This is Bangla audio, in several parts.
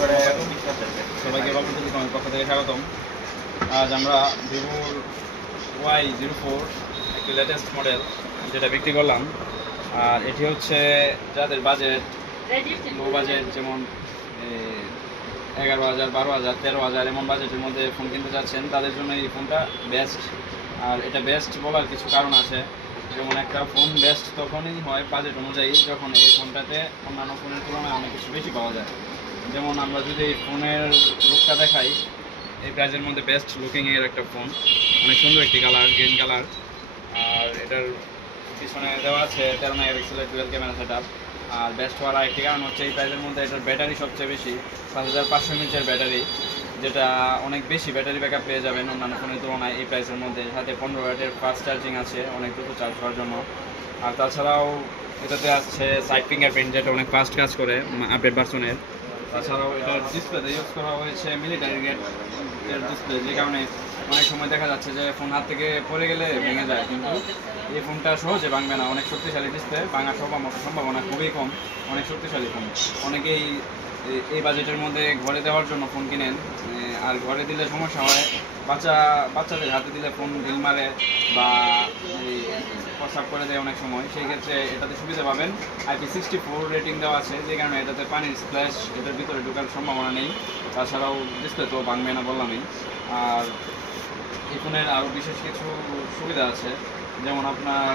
সবাইকে বাবুল টেলিকমের পক্ষ থেকে স্বাগতম। আজ আমরা ভিভোর Y04 একটি লেটেস্ট মডেল যেটা বিক্রি করলাম। আর এটি হচ্ছে যাদের বাজেট লো বাজেট, যেমন 11,000, 12,000, 13,000 এমন বাজেটের মধ্যে ফোন কিনতে চাচ্ছেন, তাদের জন্য এই ফোনটা বেস্ট। আর এটা বেস্ট বলার কিছু কারণ আছে। যেমন একটা ফোন বেস্ট তখনই হয় বাজেট অনুযায়ী, যখন এই ফোনটাতে অন্যান্য ফোনের তুলনায় অনেক কিছু বেশি পাওয়া যায়। যেমন আমরা যদি ফোনের লুকটা দেখাই, এই প্রাইজের মধ্যে বেস্ট লুকিংয়ের একটা ফোন, অনেক সুন্দর একটি কালার, গ্রিন কালার। আর এটার পিছনে দেওয়া আছে 13 মেগাপিক্সেলের ডুয়াল ক্যামেরা সেটআপ। আর বেস্ট হওয়ার আরেকটি কারণ হচ্ছে এই প্রাইজের মধ্যে এটার ব্যাটারি সবচেয়ে বেশি, 5500 mAh ব্যাটারি, যেটা অনেক বেশি ব্যাটারি ব্যাকআপ পেয়ে যাবেন অন্যান্য ফোনের তুলনায় এই প্রাইসের মধ্যে। সাথে 15 ওয়াটের ফাস্ট চার্জিং আছে, অনেক দ্রুত চার্জ হওয়ার জন্য। আর তাছাড়াও এটাতে আসছে সাইড ফিঙ্গারপ্রিন্ট, যেটা অনেক ফাস্ট কাজ করে আপডেট ভার্সনের। তাছাড়াও এটার ডিসপ্লেতে ইউজ করা হয়েছে মিলিটারি গ্রেডের ডিসপ্লে, যে কারণে অনেক সময় দেখা যাচ্ছে যে ফোন হাত থেকে পড়ে গেলে ভেঙে যায়, কিন্তু এই ফোনটা সহজে ভাঙবে না। অনেক শক্তিশালী ডিসপ্লে, ভাঙার সম্ভাবনা খুবই কম, অনেক শক্তিশালী ফোন। অনেকেই এই বাজেটের মধ্যে ঘরে দেওয়ার জন্য ফোন কিনেন, আর ঘরে দিলে সমস্যা হয়, বাচ্চাদের হাতে দিলে ফোন ঢিল মারে বা প্রস্রাব করে দেয় অনেক সময়। সেই ক্ষেত্রে এটাতে সুবিধা পাবেন। IP64 রেটিং দেওয়া আছে, যে কারণে এটাতে পানির স্প্ল্যাশ এটার ভিতরে ঢোকার সম্ভাবনা নেই। তাছাড়াও ডিসপ্লে তো ভাঙবে না বললামই। আর এই ফোনের আরও বিশেষ কিছু সুবিধা আছে, যেমন আপনার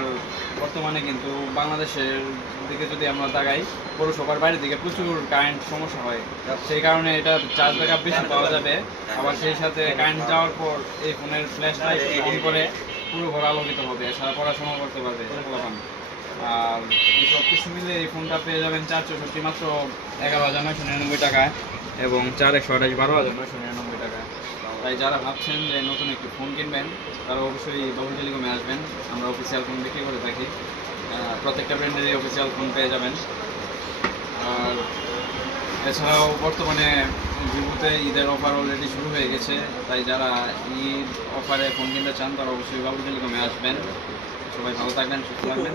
বর্তমানে কিন্তু বাংলাদেশের দিকে যদি আমরা তাকাই, পৌরসভার বাইরের দিকে প্রচুর কারেন্ট সমস্যা হয়। সেই কারণে এটা চার্জ ব্যাকআপ বেশি পাওয়া যাবে। আবার সেই সাথে কারেন্ট যাওয়ার পর এই ফোনের ফ্ল্যাশ লাইট অন করে পুরো ঘর আলোকিত হবে, এছাড়া পড়াশোনা করতে পারবে পোলাপান। আর এই সব কিছু মিলে এই ফোনটা পেয়ে যাবেন 464 মাত্র 11,999 টাকায়, এবং 4/128 12,999 টাকায়। তাই যারা ভাবছেন যে নতুন একটি ফোন কিনবেন, তারা অবশ্যই বাবুল টেলিকমে আসবেন। আমরা অফিসিয়াল ফোন বিক্রি করে থাকি, প্রত্যেকটা ব্র্যান্ডেরই অফিসিয়াল ফোন পেয়ে যাবেন। আর এছাড়াও বর্তমানে ভিভোতে ঈদের অফার অলরেডি শুরু হয়ে গেছে, তাই যারা ঈদ অফারে ফোন কিনতে চান তারা অবশ্যই বাবুল টেলিকমে আসবেন। সবাই ভালো থাকবেন, সুস্থ থাকবেন।